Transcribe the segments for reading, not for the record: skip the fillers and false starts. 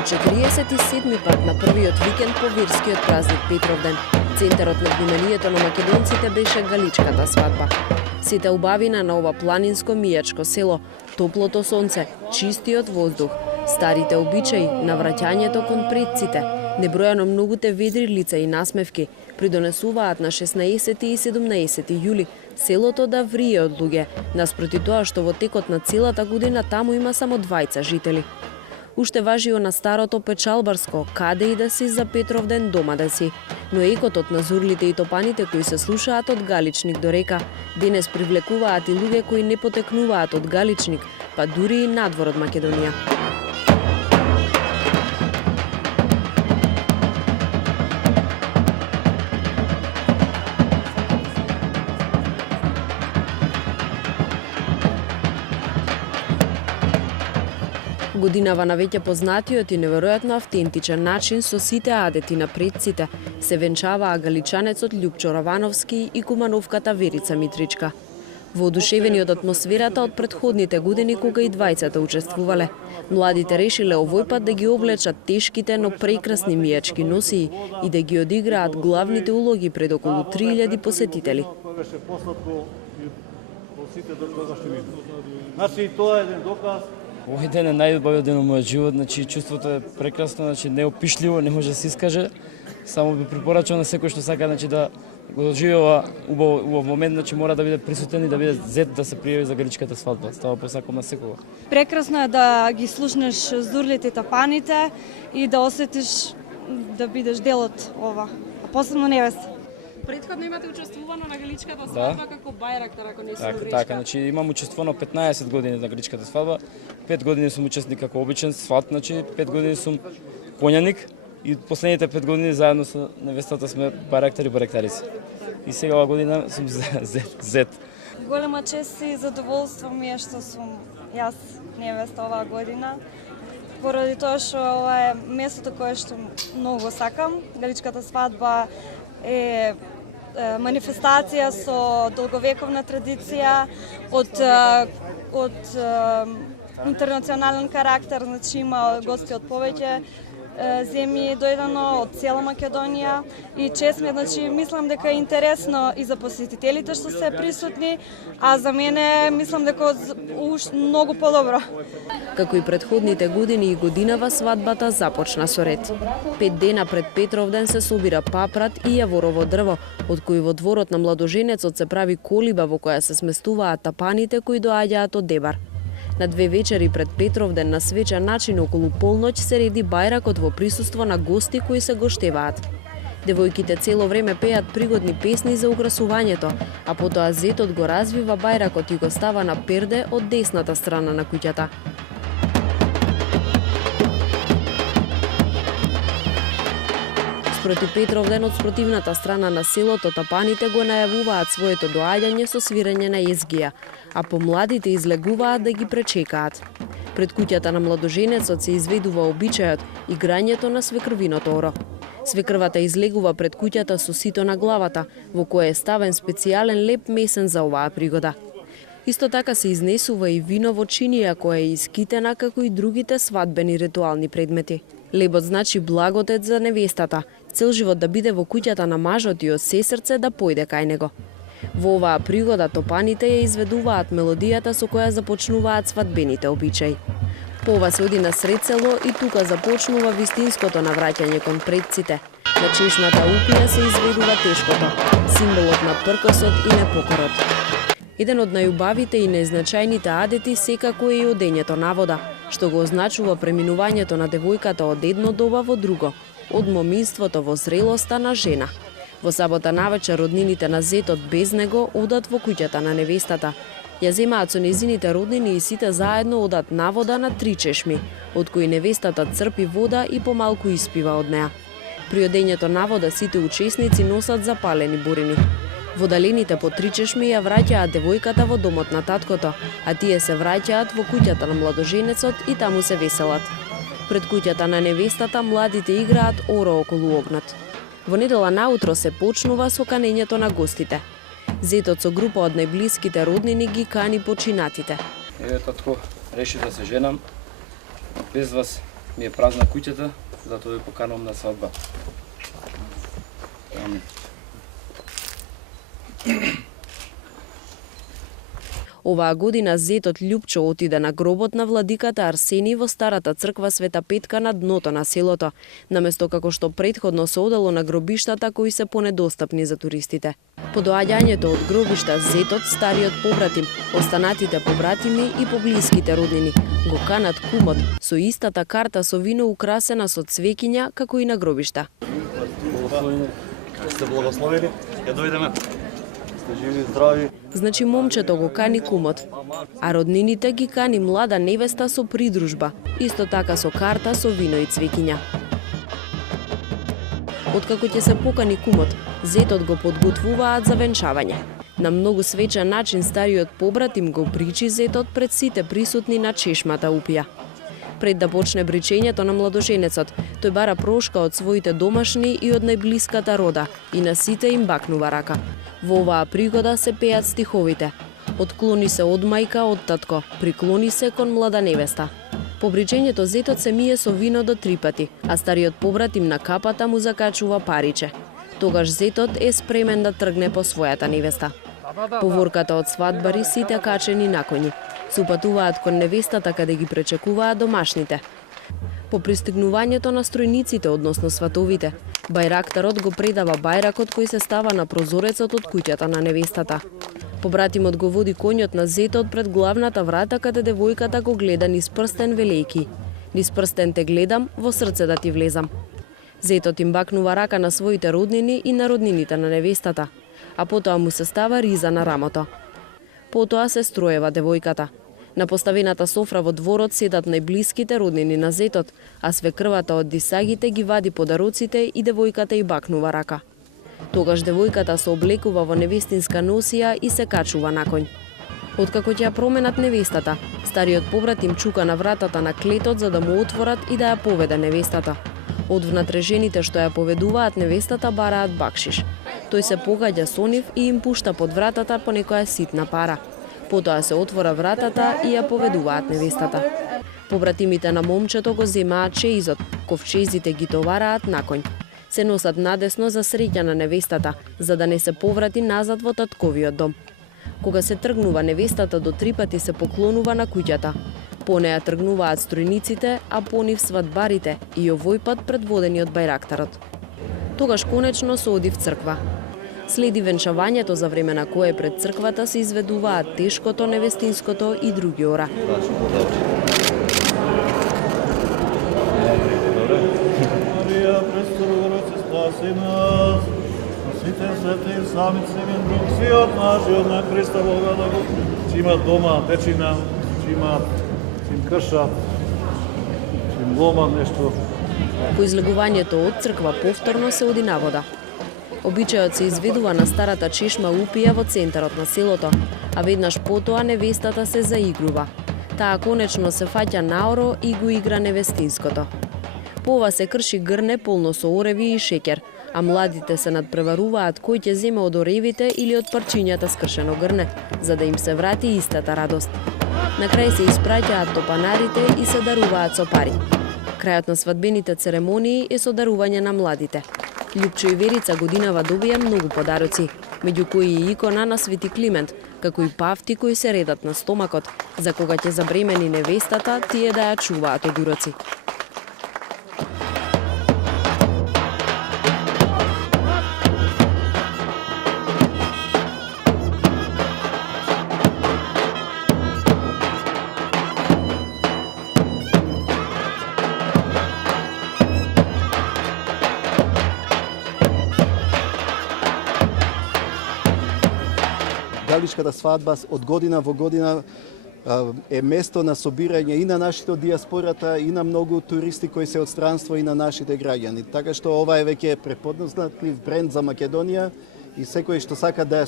47 пат на првиот викенд по верскиот празник Петровден, центарот на вниманието на македонците беше галичката свадба. Сите убавина на ова планинско мијачко село, топлото сонце, чистиот воздух, старите обичаи, навраќањето кон предците, небројано многуте ведри лица и насмевки придонесуваат на 16 и 17 јули селото да врие од луѓе, наспроти тоа што во текот на целата година таму има само 20 жители. Уште важио на старото печалбарско, каде и да си за Петровден дома да си. Но екотот на зурлите и топаните кои се слушаат од Галичник до река, денес привлекуваат и луѓе кои не потекнуваат од Галичник, па дури и надвор од Македонија. Годинава на веќе познатиот и неверојатно автентичен начин со сите адети на предците се венчаваа галичанецот Љупчо Равановски и кумановката Верица Митричка. Воодушевени од атмосферата од претходните години кога и двајцата учествувале, младите решиле овој пат да ги облечат тешките, но прекрасни мијачки носии и да ги одиграат главните улоги пред околу 3000 посетители. Значи, тоа е еден доказ. Овој ден е најубавиот ден во мојот живот, значи чувството е прекрасно, значи неопишливо, не може да се искаже. Само би препорачал на секој што сака значи да го доживува убав момент, значи мора да биде присутен и да биде зет да се пријави за галичката свадба. Става посакам на секого. Прекрасно е да ги слушнеш зурлите и тапаните и да осетиш да бидеш дел од ова, а посебно невеста. Претходно имате учествувано на галичката свадба како бајрактар, ако не се грешка. Така, значи имам учествувано 15 години на галичката свадба. 5 години сум учесник како обичен сват, значи 5 години сум коњаник и последните 5 години заедно со невестата сме бајрактари и бајрактарица. И сега ова година сум зет. Голема чест и задоволство ми е што сум јас невеста оваа година. Поради тоа што ова е местото кое што многу сакам. Галичката свадба е манифестација со долговековна традиција од интернационален карактер, значи има гости од повеќе земји дојдено, од цела Македонија и чест ми, значи мислам дека е интересно и за посетителите што се присутни, а за мене мислам дека уште многу подобро. Како и претходните години и годинава свадбата започна со ред. 5 дена пред Петровден се собира папрат и јаворово дрво, од кој во дворот на младоженецот се прави колиба во која се сместуваат тапаните кои доаѓаат од Дебар. На 2 вечери пред Петровден на свечен начин околу полноќ се реди бајракот во присуство на гости кои се гоштеваат. Девојките цело време пеат пригодни песни за украсувањето, а потоа зетот го развива бајракот и го става на перде од десната страна на куќата. Спроти Петровден од спротивната страна на селото тапаните го најавуваат своето доаѓање со свирење на езгија, а помладите излегуваат да ги пречекаат. Пред куќата на младоженецот се изведува обичајот играњето на свекрвиното оро. Свекрвата излегува пред куќата со сито на главата, во кое е ставен специјален леп месен за оваа пригода. Исто така се изнесува и вино во чинија која е искитена како и другите свадбени ритуални предмети. Лебот значи благодет за невестата, цел живот да биде во куќата на мажот и од се срце да појде кај него. Во оваа пригода топаните ја изведуваат мелодијата со која започнуваат свадбените обичаи. По ова се оди на сред село и тука започнува вистинското навраќање кон предците. На чешната упија се изведува тешкото, символот на пркосот и непокорот. Еден од најубавите и најзначајните адети секако е и одењето на вода, што го означува преминувањето на девојката од едно доба во друго, од моминството во зрелоста на жена. Во сабота навечер роднините на зетот без него одат во куќата на невестата. Ја земаат со незините роднини и сите заедно одат на вода на 3 чешми, од кои невестата црпи вода и помалку испива од неа. При одењето на вода сите учесници носат запалени бурини. Водалените по 3 чешми ја враќаат девојката во домот на таткото, а тие се враќаат во куќата на младоженецот и таму се веселат. Пред куќата на невестата младите играат оро околу огнот. Во недела наутро се почнува со канењето на гостите. Зетот со група од најблиските роднини ги кани починатите. Еве татко, решив да се женам. Без вас ми е празна куќата, затоа ви поканувам на свадба. Амин. Оваа година зетот Љупчо отиде на гробот на владиката Арсений во старата црква Света Петка на дното на селото, наместо како што претходно се одело на гробиштата кои се понедостапни за туристите. По доаѓањето од гробишта, зетот, стариот побратим, останатите побратими и поблиските роднини го канат кумот со истата карта со вино украсена со цвеќиња како и на гробишта. Сте благословени, ќе дојдеме. Живи, здрави. Значи момчето го кани кумот, а роднините ги кани млада невеста со придружба, исто така со карта со вино и цвеќиња. Откако ќе се покани кумот, зетот го подготвуваат за венчавање. На многу свечен начин стариот побратим го бричи зетот пред сите присутни на чешмата упија. Пред да почне бричењето на младоженецот, тој бара прошка од своите домашни и од најблиската рода и на сите им бакнува рака. Во оваа пригода се пеат стиховите: "Отклони се од мајка, од татко, приклони се кон млада невеста." По бричењето зетот се мие со вино до 3 пати, а стариот побратим на капата му закачува париче. Тогаш зетот е спремен да тргне по својата невеста. Поворката од свадбари сите качени на коњи. Се упатуваат кон невестата каде ги пречекуваат домашните. По пристигнувањето на стројниците, односно сватовите, бајрактарот го предава бајракот кој се става на прозорецот од куќата на невестата. Побратимот го води коњот на зетот пред главната врата каде девојката го гледа низ прстен велејки: "Низ прстен те гледам, во срце да ти влезам." Зетот им бакнува рака на своите роднини и на роднините на невестата, а потоа му се става риза на рамото. Потоа се строева девојката. На поставената софра во дворот седат најблиските роднини на зетот, а свекрвата од дисагите ги вади подароците и девојката и бакнува рака. Тогаш девојката се облекува во невестинска носија и се качува на коњ. Откако ќе ја променат невестата, стариот побратим чука на вратата на клетот за да му отворат и да ја поведе невестата. Од внатре жените што ја поведуваат невестата бараат бакшиш. Тој се погаѓа со нив и им пушта под вратата по некоја ситна пара. Потоа се отвора вратата и ја поведуваат невестата. Побратимите на момчето го земаат чеизот, ковчезите ги товараат на коњ. Се носат надесно за среќа на невестата, за да не се поврати назад во татковиот дом. Кога се тргнува невестата, до 3 пати се поклонува на куќата. По неја тргнуваат стројниците, а по нив свадбарите и овој пат предводени од бајрактарот. Тогаш конечно се оди в црква. Следи венчавањето, за време на кое пред црквата се изведуваат тешкото, невестинското и други ора. Марија, престолуваче, спаси нас. Сите свети и сами Семен Дух, сиот нашиот на Христа Бога да го има дома, дечина, има им кршат, им ломат нешто. По излегувањето од црква повторно се оди на вода. Обичајот се изведува на старата чешма Упија во центарот на селото, а веднаш потоа невестата се заигрува. Таа конечно се фаќа наоро и го игра невестинското. По ова се крши грне полно со ореви и шеќер, а младите се надпреваруваат кој ќе земе од оревите или од парчињата скршено грне, за да им се врати истата радост. На крај се испраќаат топанарите и се даруваат со пари. Крајот на свадбените церемонии е со дарување на младите. Љупчо и Верица годинава добија многу подароци, меѓу кои и икона на Свети Климент, како и павти кои се редат на стомакот, за кога ќе забремени невестата, тие да ја чуваат од уроци. Галичката свадба од година во година е место на собирање и на нашите од диаспората и на многу туристи кои се од странство и на нашите граѓани. Така што ова е веќе препознатлив бренд за Македонија и секој што сака да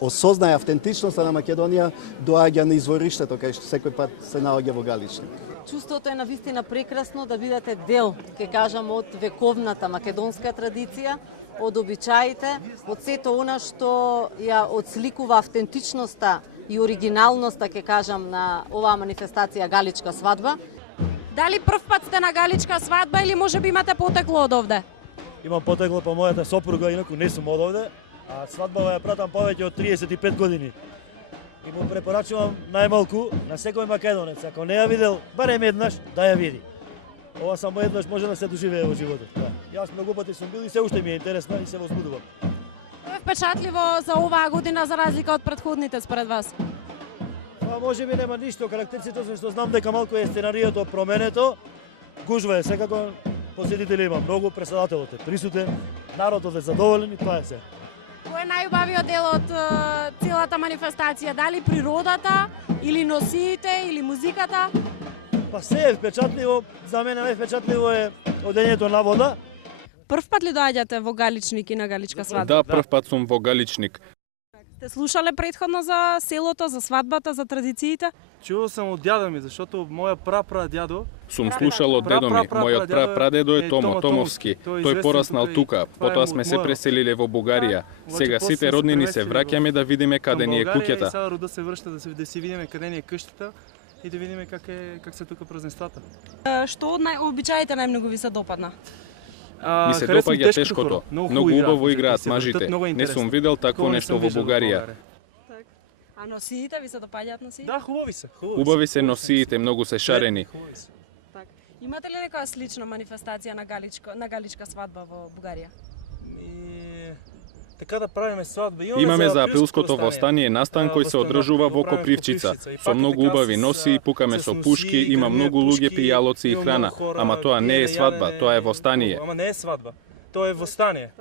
осознае автентичноста на Македонија доаѓа на извориштето кај што секој пат се наоѓа во Галични. Чувството е навистина прекрасно да бидете дел, ќе кажам, од вековната македонска традиција, од обичаите, од сето она што ја отсликува автентичноста и оригиналноста, ќе кажам, на оваа манифестација Галичка свадба. Дали прв пат сте на галичка свадба или може би имате потекло од овде? Имам потекло по мојата сопруга, инаку не сум од овде, а свадбава ја пратам повеќе од 35 години. И му препорачувам најмалку на секој македонец, ако не ја видел барем еднаш, да ја види. Ова само еднаш може да се доживее во животот. Да. Јас многу пати сум бил и се уште ми е интересно и се возбудувам. Тоа е впечатливо за оваа година за разлика од претходните според вас? Па може би нема ништо карактеристично, што знам дека малку е сценариото променето. Гужва е секако, посетители има многу, преседателот е присутен, народот е задоволен и тоа е се. Кој е најубавиот дел од целата манифестација? Дали природата, или носиите, или музиката? Па се е впечатливо, за мене највпечатливо е одењето на вода. Прв пат ли доаѓате во Галичник и на Галичка свадба? Да, прв пат сум во Галичник. Сте слушале претходно за селото, за свадбата, за традициите? Чувал сам од дядо ми, зашто моја прапрадядо Сум слушал од дедо ми, мојот прапрадедо е Томо Томовски. Тој пораснал тука, потоа сме се преселиле во Бугарија. Сега сите роднини се враќаме да видиме каде ни е куќата. Сега родот се вршта да си видиме каде ни е куќата и да видиме как се тука празненствата. Што од обичаите најмногу ви се допадна? Ми се допаѓа тешкото. Многу убаво играат мажите. Не сум видел такво нешто во Бугарија. А носиите ви се допаѓаат носиите? Да, хубави се. Убави се носиите, многу се шарени. Имате ли некоја слична манифестација на галичка свадба во Бугарија? Така да правиме свадба. Имаме за априлското востание настан кој се одржува во Копривчица. Со многу убави носи, пукаме со пушки, има многу луѓе, пијалоци и храна. Ама тоа не е свадба, тоа е востание. Ама не е свадба, тоа е востание.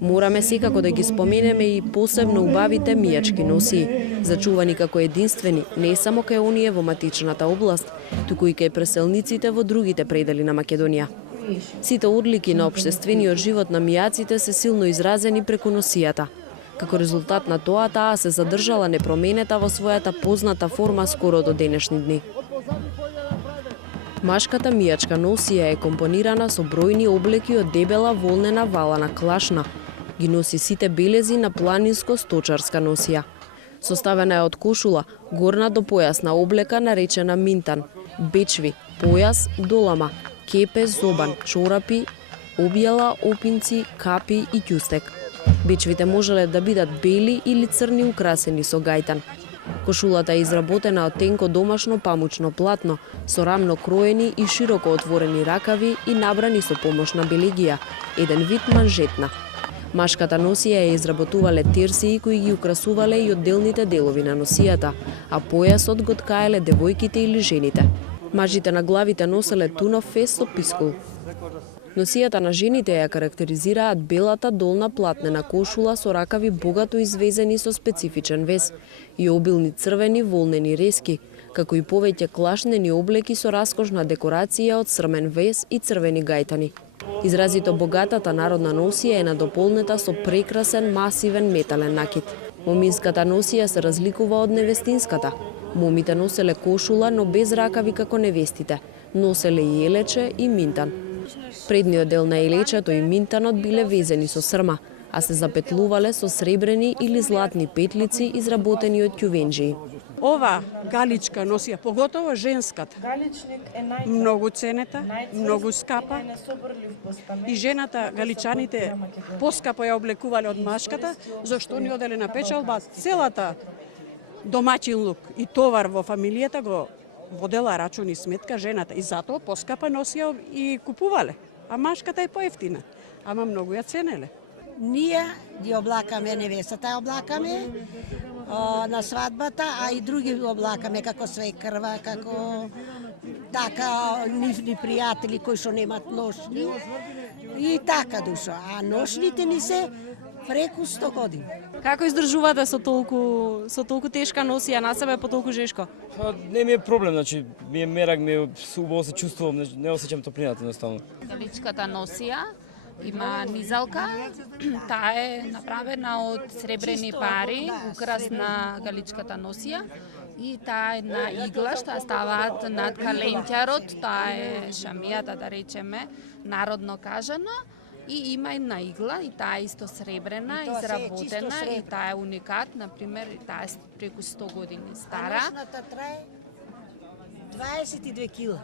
Мораме секако да ги споменеме и посебно убавите мијачки носи, зачувани како единствени не само кај оние во матичната област, туку и кај преселниците во другите предели на Македонија. Сите одлики на општествениот живот на мијаците се силно изразени преку носијата. Како резултат на тоа, таа се задржала непроменета во својата позната форма скоро до денешни дни. Машката мијачка носија е компонирана со бројни облеки од дебела волнена валана клашна. Ги носи сите белези на планинско-сточарска носија. Составена е од кошула, горна до појасна облека наречена минтан, бечви, појас, долама, кепе, зобан, чорапи, објала, опинци, капи и ќустек. Бечвите можеле да бидат бели или црни украсени со гајтан. Кошулата е изработена од тенко домашно памучно платно, со рамно кроени и широко отворени ракави и набрани со помош на белегија, еден вид манжетна. Машката носија ја изработувале терсии кои ги украсувале и одделните делови на носијата, а појасот го ткаеле девојките или жените. Мажите на главите носеле тунов фес со пискул. Носијата на жените ја карактеризираат белата долна платнена кошула со ракави богато извезени со специфичен вез и обилни црвени волнени рески, како и повеќе клашнени облеки со раскошна декорација од црмен вез и црвени гајтани. Изразито богатата народна носија е надополнета со прекрасен масивен метален накид. Моминската носија се разликува од невестинската. Момите носеле кошула, но без ракави како невестите. Носеле и елече и минтан. Предниот дел на елечето и минтанот биле везени со срма, а се запетлувале со сребрени или златни петлици изработени од ќувенџии. Ова галичка носија, поготово женската, многу ценета, многу скапа и жената, галичаните, поскапо ја облекувале од машката, зашто ни оделе на печалба целата домаќин лук и товар во фамилијата го водела рачун и сметка жената и затоа поскапа носија и купувале, а машката е поевтина, ама многу ја ценеле. Ние ги облакаме, невестата ја облакаме на свадбата, а и други облакаме како свекрва, како така нивни пријатели кои што немат ношни и така душо. А ношните ни се преку 100 години. Како издржувате со толку тешка носија на себе по толку жешко? Не ми е проблем, значи ми е мерак, убаво се чувствувам, не осеќам топлината едноставно. Галичката носија има низалка, таа е направена од сребрени пари, украс на галичката носија и таа е на игла што ставаат над каленќарот, таа е шамијата да речеме, народно кажано. И има една игла и таа е исто сребрена, изработена и таа е уникат, например, таа е преку 100 години стара. А ношната трае 22 кила.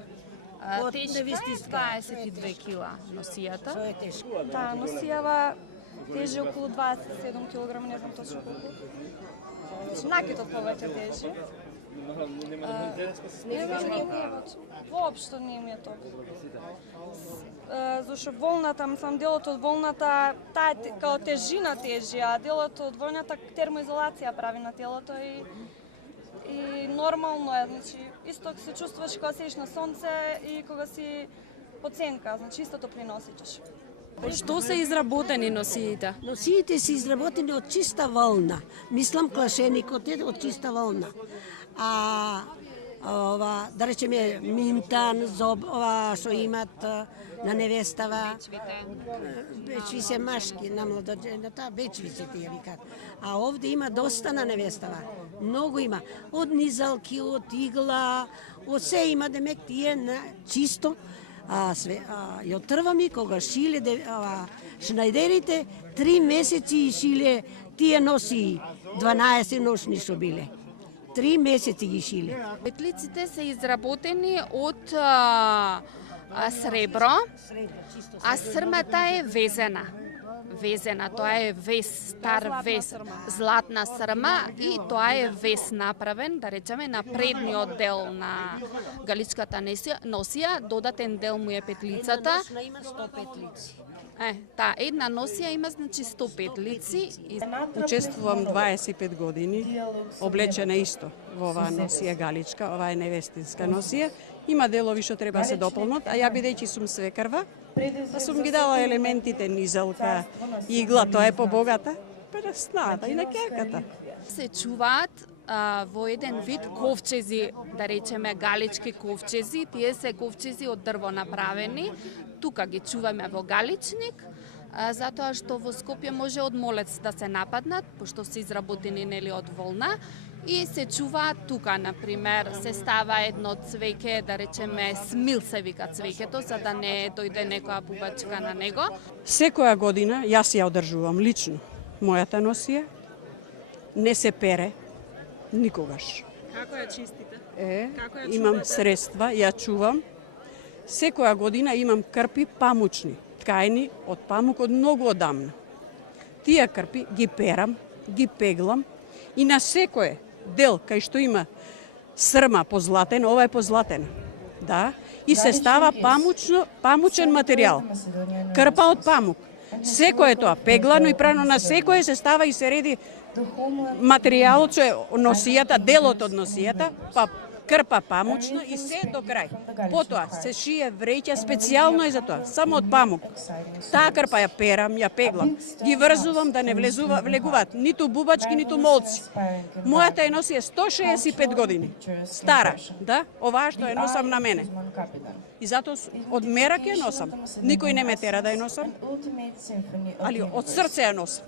Тешка 22 кила носијата. Што е тешко? Да, носијава тежи околу 27 кг, не знам точно колку. Значи, накитот повеќе тежи. Воопшто не ми е тоа. Зашто волната, мислам, делот од волната, таа као тежина тежи, а делот од волната термоизолација прави на телото и нормално е, значи, исто се чувствуваш кога седиш на сонце и кога си под сенка, значи истото приносичеш. Што се изработени носиите? Носиите се изработени од чиста волна. Мислам, клашеникот е од чиста волна. А ова, да речеме, минтан, зоб, ова што имат на невестава, бечви се машки, на младожената, бечви се тие викат. А овде има доста на невестава, многу има. Од низалки, од игла, од се има, демек тие на чисто. Ја трвами кога шиле шнајдерите 3 месеци шиле, тие носи 12 ношни што биле. 3 месеци ги шиле. Петлиците се изработени од сребро, а срмата е везена. Тоа е вес, стар вес, златна срма и тоа е вес направен, да речеме, на предниот дел на галичката носија, додатен дел му е петлицата. Има 100 петлици. Една носија има, значи, 100 петлици. Учествувам 25 години, облечена исто во оваа носија галичка, ова е невестинска носија. Има делови што треба се дополнат, а ја бидејќи сум свекрва, сум ги дала елементите, низалка, игла, тоа е побогата, пресната и на керката. Се чуваат во еден вид ковчези, да речеме галички ковчези, тие се ковчези од дрво направени. Тука ги чуваме во галичник, затоа што во Скопје може од молец да се нападнат, пошто се изработени нели од волна, и се чуваат тука, например, се става едно цвеќе, да речеме смил се вика цвеќето, за да не дојде некоја бубачка на него. Секоја година јас ја одржувам лично мојата носија, не се пере никогаш. Како ја чистите? Имам средства, ја чувам. Секоја година имам крпи памучни, ткајни од памук од многу одамна. Тие крпи ги перам, ги пеглам и на секој дел кај што има срма позлатен, ова е позлатена. Да, и се става памучен материјал. Крпа од памук. Секој е тоа пеглано и прано, на секој се става и се реди материјалот што е носијата, делот од носијата, па крпа памучно и се до крај. Потоа се шие вреќа специјално и за тоа, само од памук. Таа крпа ја перам, ја пеглам, ги врзувам да не влегуваат ниту бубачки, ниту молци. Мојата е носија 165 години, стара, да, оваа што ја носам на мене. И затоа од мерак ја носам. Никој не ме тера да ја носам, али од срце ја носам.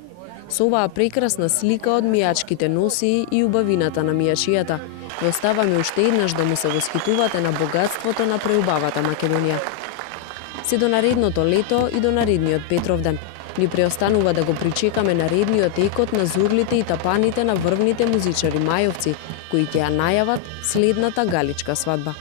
Со оваа прекрасна слика од мијачките носии и убавината на мијачијата, ве оставаме уште еднаш да му се восхитувате на богатството на преубавата Македонија. Се до наредното лето и до наредниот Петровден. Ни преостанува да го причекаме наредниот екот на зурлите и тапаните на врвните музичари мајовци, кои ќе ја најават следната галичка свадба.